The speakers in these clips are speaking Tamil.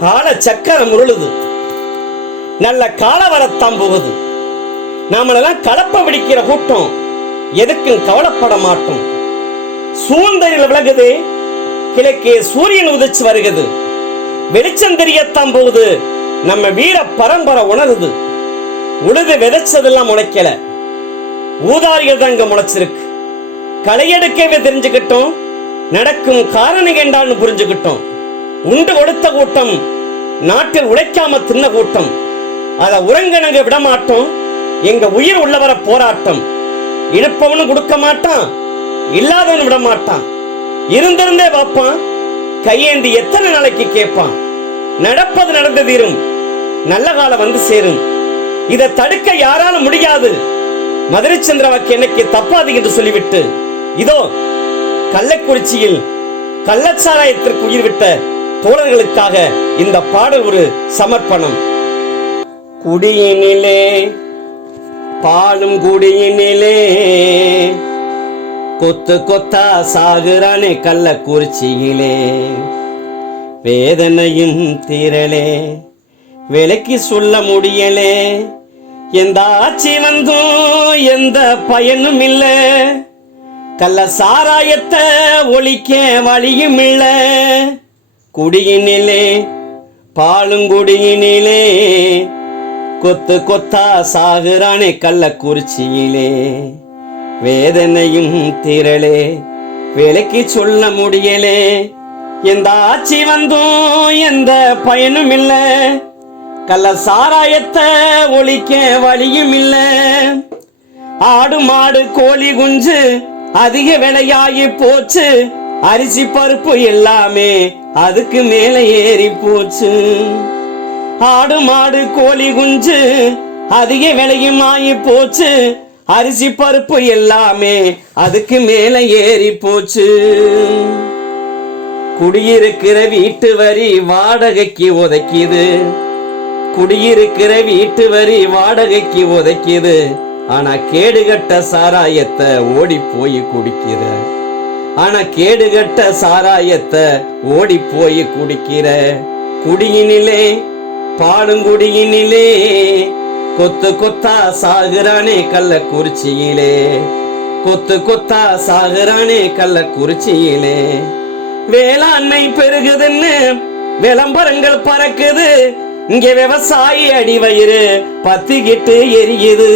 கால சக்கரம் உருளுது நல்ல கால வரத்தான் போகுது. நாமெல்லாம் கலப்ப பிடிக்கிற கூட்டம் எதுக்கும் கவலைப்பட மாட்டோம். சூழ்ந்தரில் விலகுது கிழக்கே சூரியன் உதிச்சு வருகிறது. வெளிச்சம் தெரியத்தான் போகுது. நம்ம வீர பரம்பரை உணருது. உழுது விதைச்சதெல்லாம் முளைக்கல. ஊதாரிகள் தான் இங்க முளைச்சிருக்கு. களையெடுக்கவே தெரிஞ்சுக்கிட்டோம். நடக்கும் காரணம் என்றான்னு புரிஞ்சுக்கிட்டோம். உண்டு கொடுத்த கூட்டம் நாட்டில் உழைக்காம தின்ன கூட்டம். அதை உறங்கணங்க விடமாட்டோம். எங்க உயிர் உள்ளவர போராட்டம். இருப்பவனும் கொடுக்க மாட்டான் இல்லாதவன் விட மாட்டான். இருந்திருந்தே பார்ப்பான் கையேந்தி எத்தனை நாளைக்கு கேட்பான். நடப்பது நடந்து தீரும் நல்ல காலம் வந்து சேரும். இதை தடுக்க யாராலும் முடியாது. மதுரை சந்திரவாக்கு எனக்கு தப்பாது என்று சொல்லிவிட்டு இதோ கள்ளக்குறிச்சியில் கள்ளச்சாராயத்திற்கு உயிர் விட்ட தோழர்களுக்காக இந்த பாடல் ஒரு சமர்ப்பணம். குடியினிலே பாலும் குடியினிலே கொத்து கொத்தா சாகுறானே கள்ளக்குறிச்சியிலே. வேதனையும் தீரலே விலக்கி சொல்ல முடியலே எந்த ஆட்சி வந்தும் எந்த பயனும் இல்லை. கள்ள சாராயத்தை ஒழிக்க வழியும் இல்ல. குடியினிலே பாலுங்குடியினிலே கொத்து கொத்தா சாகுறானே கள்ளக்குறிச்சியிலே. வேதனையும் திரளே விலைக்கு சொல்ல முடியலே. எந்த ஆட்சி வந்தும் எந்த பயனும் இல்ல. கள்ள சாராயத்தை ஒழிக்க வழியும் இல்ல. ஆடு மாடு கோழி குஞ்சு அதிக விலையாகி போச்சு. அரிசி பருப்பு எல்லாமே அதுக்கு மேல ஏறி போச்சு. ஆடு மாடு கோழி குஞ்சு அதிக விலையும் ஆகி போச்சு. அரிசி பருப்பு எல்லாமே அதுக்கு மேல ஏறி போச்சு. குடியிருக்கிற வீட்டு வரி வாடகைக்கு உதைக்குது குடியிருக்கிற வீட்டு வரி வாடகைக்கு உதைக்குது ஆனா கேடுகட்ட சாராயத்தை ஓடி போய் குடிக்கிற ஆனா கேடுகட்ட சாராயத்தை ஓடி போய் குடிக்கிற குடியினிலே பாடுங்குடியினிலே கொத்து கொத்தா சாகுறானே கள்ளக்குறிச்சியிலே கொத்து கொத்தா சாகுறானே கள்ளக்குறிச்சியிலே. வேளாண்மை பெருகுதுன்னு விளம்பரங்கள் பறக்குது இங்க விவசாயி அடி வயிறு பத்திக்கிட்டு எரியுது.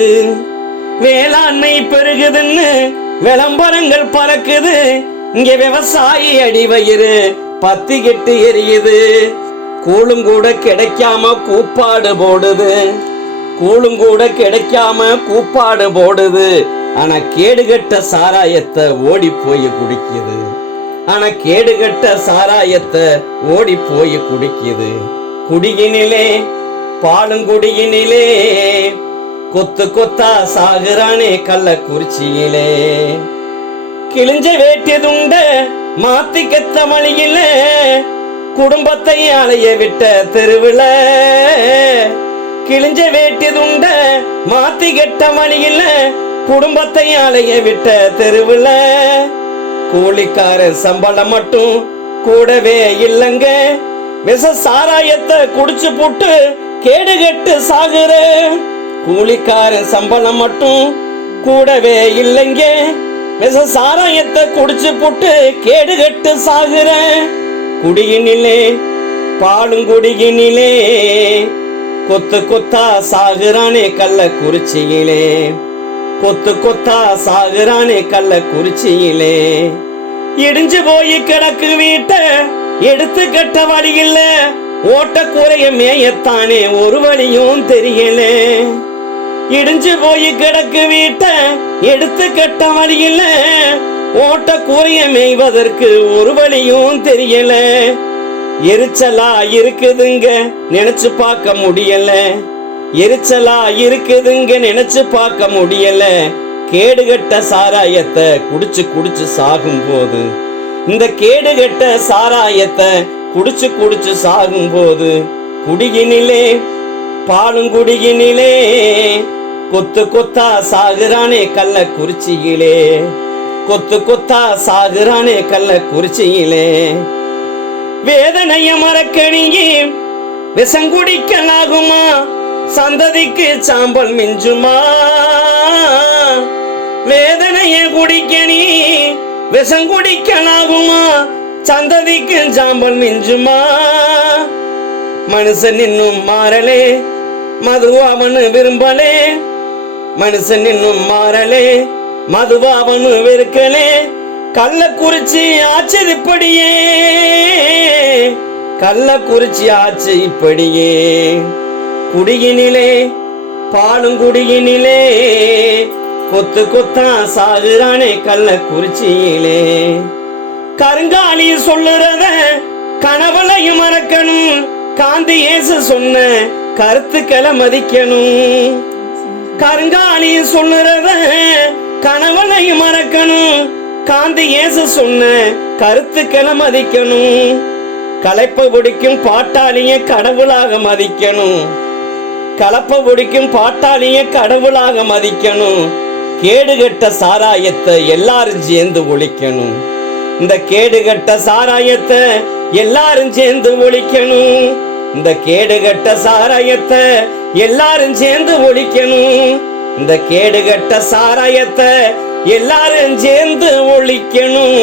வேளாண்மை பெருகுதுன்னு விளம்பரங்கள் பறக்குது இங்க விவசாயி அடி வயிறு கெட்டு எரியுது. கூழும் கூட கிடைக்காம கூப்பாடு போடுது. கூழும் கூட கிடைக்காம கூப்பாடு போடுது. ஆனா கேடுகட்ட சாராயத்தை ஓடி போய் குடிக்குது. ஆனா கேடுகட்ட சாராயத்தை ஓடி போய் குடிக்குது. குடியினிலே பாலுங்குடியினிலே கொத்து கொத்தா சாகுறானே கள்ளக்குறிச்சியிலே. கிழிஞ்ச வேட்டியதுண்ட மாத்தி கெத்த மளியில குடும்பத்தை அலைய விட்ட தெருவுல. கிழிஞ்ச வேட்டியதுண்ட மாத்தி கெட்ட மணியில குடும்பத்தை அலைய விட்ட தெருவுல. கூலிக்காரன் சம்பளம் மட்டும் கூடவே இல்லைங்க. விச சாராயத்தை குடிச்சு போட்டு கேடுகட்டு சாகுற கூலிக்காரன் சம்பளம் மட்டும் கூடவே இல்லைங்க. விச சாராயத்தை குடிச்சு புட்டு கேடு கட்டு சாகுற. குடியினிலே பாலுங்குடியினிலே கொத்து கொத்தா சாகுறானே கள்ளக்குறிச்சியிலே கொத்து கொத்தா சாகுறானே கள்ளக்குறிச்சியிலே இடிஞ்சு போய் கிடக்கு வீட்ட எடுத்து கட்ட வழி இல்ல. ஓட்ட குறைய மேயத்தானே ஒரு வழியும் தெரியல. இடிஞ்சு போய் கிடக்கு வீட்ட எடுத்து கட்ட வழியில ஓட்ட கூறிய மேய்வதற்கு ஒரு வழியும் தெரியல. எரிச்சலா இருக்குதுங்க நினைச்சு பார்க்க முடியல. எரிச்சலா இருக்குதுங்க நினைச்சு பார்க்க முடியல. கேடுகட்ட சாராயத்தை குடிச்சு குடிச்சு சாகும் போது இந்த கேடுகட்ட சாராயத்தை குடிச்சு குடிச்சு சாகும் போது குடியினிலே பாலுங்குடியினிலே கொத்து கொத்தா சாகுறானே கள்ள குறிச்சியிலே. கொத்து கொத்தா சாகுறானே கள்ள குறிச்சியிலே. வேதனைய மறக்கணியே விஷங்குடிக்கலாகுமா சந்ததிக்கு சாம்பல் மிஞ்சுமா? வேதனைய குடிக்கணி நீ சந்ததிக்கு சாம்பல் மிஞ்சுமா? மனுஷன் இன்னும் மாறலே மது விரும்பலே. மனுஷன் இன்னும் மாறலே. மதுவாவனு வெறுக்கலே. கள்ளக்குறிச்சி ஆச்சு இப்படியே. கள்ளக்குறிச்சி ஆச்சு இப்படியே. குடியினிலே பாலும் குடியினிலே. கொத்து கொத்தா சாகுறானே கள்ளக்குறிச்சியிலே. கருங்காலி சொல்லுறத கனவுலையும் மறக்கணும். காந்தி ஏசு சொன்ன கருத்துக்களை மதிக்கணும். கருங்காலி சொல்லுறத கணவனையும் மறக்கணும். காந்தி ஏசு சொன்ன கருத்துக்களை மதிக்கணும். களைப்ப பிடிக்கும் பாட்டாளிய கடவுளாக மதிக்கணும். கலப்ப பிடிக்கும் பாட்டாளிய கடவுளாக மதிக்கணும். கேடுகட்ட சாராயத்தை எல்லாரும் சேர்ந்து ஒழிக்கணும். இந்த கேடுகட்ட சாராயத்தை எல்லாரும் சேர்ந்து ஒழிக்கணும். இந்த கேடுகட்ட சாராயத்தை எல்லாரும் சேர்ந்து ஒழிக்கணும். இந்த கேடுகட்ட சாராயத்தை எல்லாரும் சேர்ந்து ஒழிக்கணும்.